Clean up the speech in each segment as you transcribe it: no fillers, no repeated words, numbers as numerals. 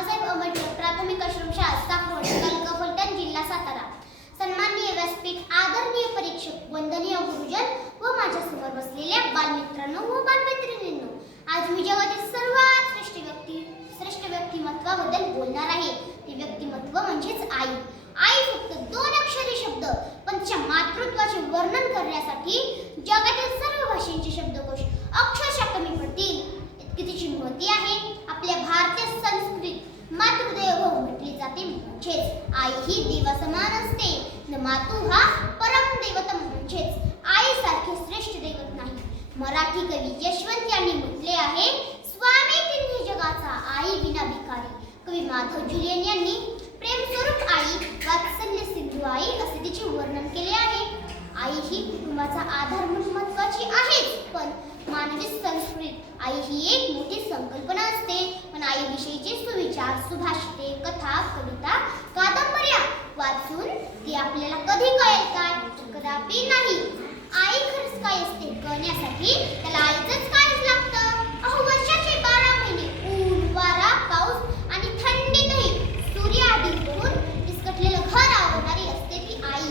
बाबासाहेब आंबेडकर प्राथमिक आश्रमशाळा साकरोड तालुका फलटण जिल्हा सातारा। सन्माननीय व्यासपीठ, आदरणीय परीक्षक, वंदनीय गुरुजन व माझ्या समोर बसलेल्या बालमित्रांनो व बालमैत्रिणींनो, आज मी जगातील सर्वात श्रेष्ठ व्यक्तिमत्वाबद्दल बोलणार आहे। ते व्यक्तिमत्व म्हणजेच आई। आई फक्त 2 अक्षरी शब्द, पण तिच्या मातृत्वाचे वर्णन करण्यासाठी जगातील सर्व भाषांचे शब्दकोश अक्षरशः कमी पडतील इतकी तिची महती आहे। आपल्या भारतीय संस्कृतीत मातृदेवो म्हटले जाते, म्हणजेच आई ही देवासमान असते। न मातु हा परम दैवतम, म्हणजेच आईसारखे श्रेष्ठ दैवत नाही। मराठी कवी यशवंत यांनी म्हटले आहे, स्वामी तिन्ही जगाचा, आई विना भिकारी। कवी माधव जुलियन यांनी प्रेमस्वरूप आई, वात्सल्य सिंधू आई असे तिचे वर्णन केले आहे। आई ही कुटुंबाचा आधार म्हणून महत्त्वाची आहेच, पण मानवी संस्कृतीत आई ही एक मोठी संकल्पना असते। पण आईविषयीचे सुविचार, सुभाषिते, कथा, कविता, कादंबऱ्या वाचून ती आपल्याला कधी कळेल काय? कदापि नाही। आई खरंच काय असते कळण्यासाठी त्याला आईचंच काळज लागतं। अहो, वर्षाचे 12 महिने ऊन, वारा, पाऊस आणि थंडीतही सूर्याआधी उठून विस्कटलेलं घर आवरणारी असते ती आई।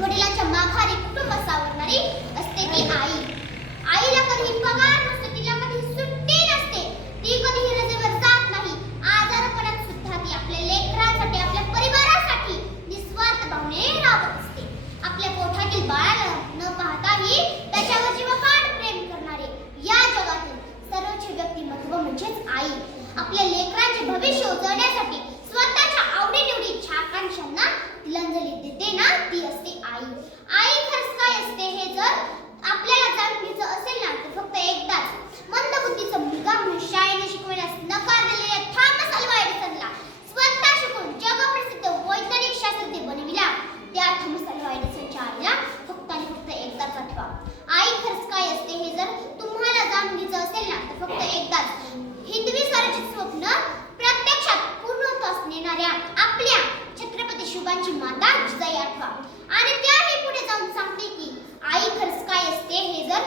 वडिलांच्या माघारी कुटुंब सावरणारी असते ती आई। आईला कधी पगार नसतो, तिला कधी सुट्टी नसते, ती कधीही रजेवर जात नाही। आजारपणात सुद्धा ती आपल्या लेकरांसाठी, आपल्या परिवारासाठी निस्वार्थ भावनेने राबत असते। आपल्या पोटातील बाळाला न पाहताही त्याच्यावर जीवापाड प्रेम करणारे या जगातील सर्वोच्च व्यक्तिमत्व म्हणजेच आई। आपल्या लेकरांचे भविष्य उजळण्यासाठी स्वतःच्या आवडीनिवडीच्या आकांक्षांना तिलांजली देते ना, ती असते आई। आई खरंच काय असते हे जर आपल्याला जाणून घ्यायचं असेल ना, तर फक्त एकदाच मंदबुद्धीचा मुलगा म्हणून शाळेने शिकवण्यास नकार दिलेल्या थॉमस अल्वा एडिसनला स्वतः शिकून जगप्रसिद्ध वैज्ञानिक शास्त्रज्ञ बनविला, त्या थॉमस अल्वा एडिसनच्या आईला फक्त आणि फक्त एकदाच आठवा। आई खरंच काय असते हे जर तुम्हाला जाणून घ्यायचं असेल ना, तर फक्त एकदाच हिंदवी स्वराज्याचे स्वप्न प्रत्यक्षात पूर्णत्वास नेणाऱ्या आपल्या छत्रपती शिवाजी माता जिजाई आठवा। आणि त्याही पुढे जाऊन सांगते की आई खरंच काय असते हे जर